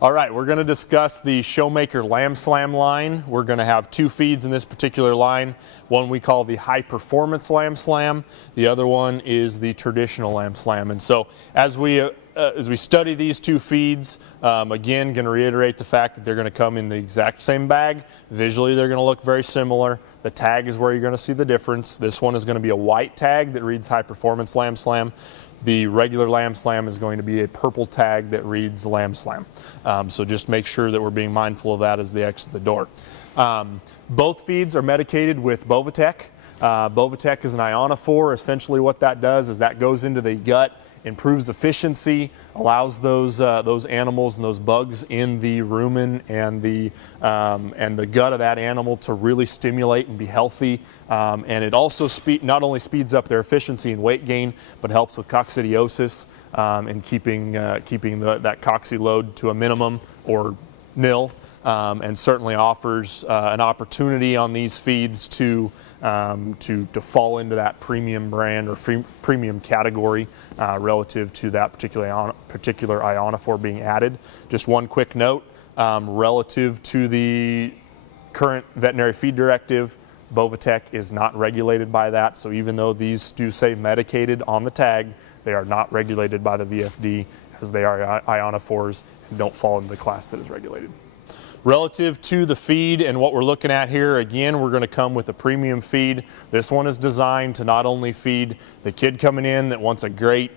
All right, we're going to discuss the Showmaker Lamb Slam line. We're going to have two feeds in this particular line. One we call the High Performance Lamb Slam. The other one is the traditional Lamb Slam. And so as we study these two feeds, again, going to reiterate the fact that they're going to come in the exact same bag. Visually, they're going to look very similar. The tag is where you're going to see the difference. This one is going to be a white tag that reads High Performance Lamb Slam. The regular Lamb Slam is going to be a purple tag that reads Lamb Slam. So just make sure that we're being mindful of that as they exit the door. Both feeds are medicated with Bovatec. Bovatec is an ionophore. Essentially what that does is that goes into the gut, improves efficiency, allows those animals and those bugs in the rumen and the gut of that animal to really stimulate and be healthy. And it also not only speeds up their efficiency and weight gain, but helps with coccidiosis and keeping that cocci load to a minimum or nil. And certainly offers an opportunity on these feeds to fall into that premium brand or premium category relative to that particular ionophore being added. Just one quick note, relative to the current veterinary feed directive, Bovatec is not regulated by that. So even though these do say medicated on the tag, they are not regulated by the VFD as they are ionophores and don't fall into the class that is regulated. Relative to the feed and what we're looking at here, again, we're going to come with a premium feed. This one is designed to not only feed the kid coming in that wants a great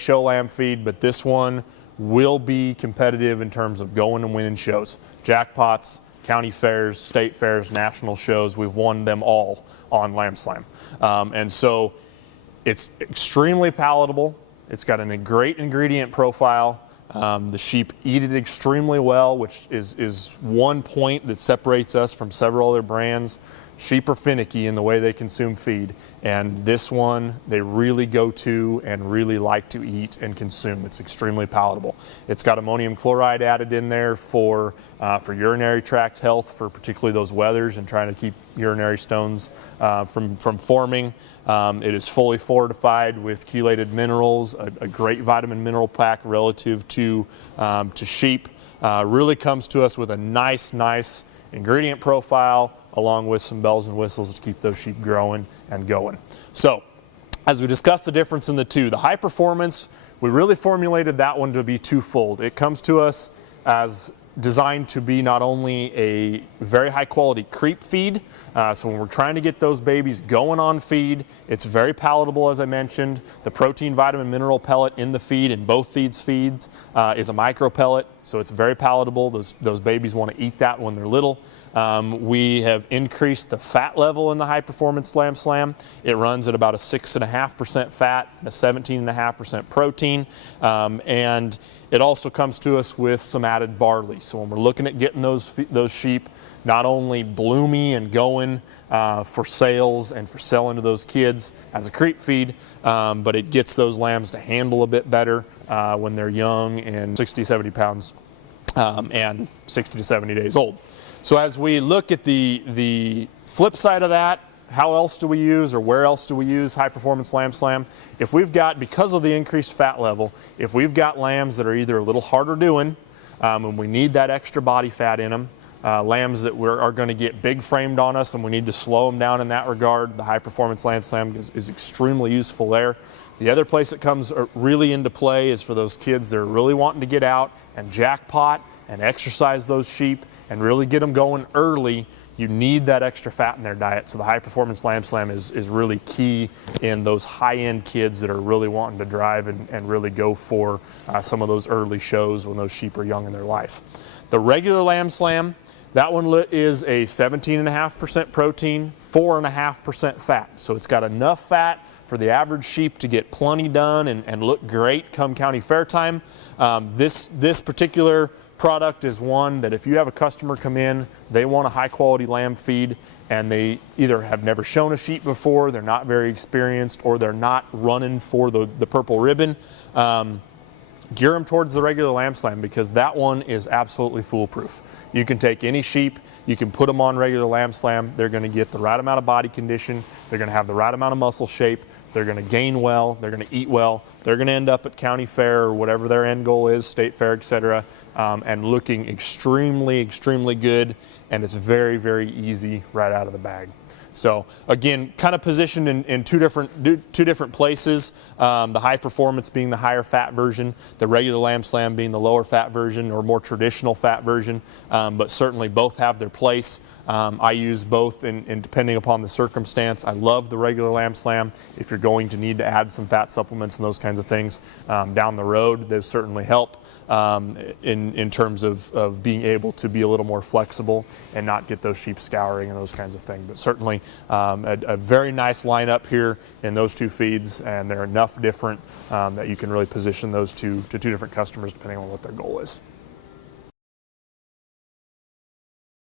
show lamb feed, but this one will be competitive in terms of going and winning shows. Jackpots, county fairs, state fairs, national shows, we've won them all on Lamb Slam. And so it's extremely palatable. It's got a great ingredient profile. The sheep eat it extremely well, which is one point that separates us from several other brands. Sheep are finicky in the way they consume feed, and this one they really go to and really like to eat and consume. It's extremely palatable. It's got ammonium chloride added in there for urinary tract health, for particularly those weathers and trying to keep urinary stones from forming. It is fully fortified with chelated minerals, a great vitamin mineral pack relative to sheep. Really comes to us with a nice ingredient profile, along with some bells and whistles to keep those sheep growing and going. So, as we discussed the difference in the two, the high performance, we really formulated that one to be twofold. It comes to us as designed to be not only a very high quality creep feed, so when we're trying to get those babies going on feed, it's very palatable, as I mentioned. The protein, vitamin, mineral pellet in the feed, in both feeds is a micro pellet, so it's very palatable. Those babies want to eat that when they're little. We have increased the fat level in the high performance Lamb Slam. It runs at about a 6.5% fat and a 17.5% protein, and it also comes to us with some added barley. So when we're looking at getting those sheep not only bloomy and going for sales and for selling to those kids as a creep feed, but it gets those lambs to handle a bit better when they're young and 60, 70 pounds and 60 to 70 days old. So as we look at the flip side of that, how else do we use, or where else do we use high performance Lamb Slam? If we've got, because of the increased fat level, if we've got lambs that are either a little harder doing and we need that extra body fat in them, lambs that are going to get big framed on us and we need to slow them down in that regard, the high performance Lamb Slam is extremely useful there. The other place it comes really into play is for those kids that are really wanting to get out and jackpot and exercise those sheep and really get them going early. You need that extra fat in their diet. So the high performance Lamb Slam is really key in those high-end kids that are really wanting to drive and really go for some of those early shows when those sheep are young in their life. The regular Lamb Slam, that one is a 17.5% protein, 4.5% fat. So it's got enough fat for the average sheep to get plenty done and look great come county fair time. This particular product is one that if you have a customer come in, they want a high quality lamb feed and they either have never shown a sheep before, they're not very experienced, or they're not running for the purple ribbon. gear them towards the regular lamb slam, because that one is absolutely foolproof. You can take any sheep, you can put them on regular lamb slam, they're going to get the right amount of body condition, they're going to have the right amount of muscle shape, they're going to gain well, they're going to eat well, they're going to end up at county fair or whatever their end goal is, state fair, etc., and looking extremely, extremely good, and it's very, very easy right out of the bag. So again, kind of positioned in two different places. The high performance being the higher fat version, the regular lamb slam being the lower fat version or more traditional fat version. But certainly both have their place. I use both in depending upon the circumstance. I love the regular lamb slam. If you're going to need to add some fat supplements and those kinds of things down the road, those certainly help. In terms of being able to be a little more flexible and not get those sheep scouring and those kinds of things. But certainly a very nice lineup here in those two feeds, and they're enough different that you can really position those to two different customers depending on what their goal is.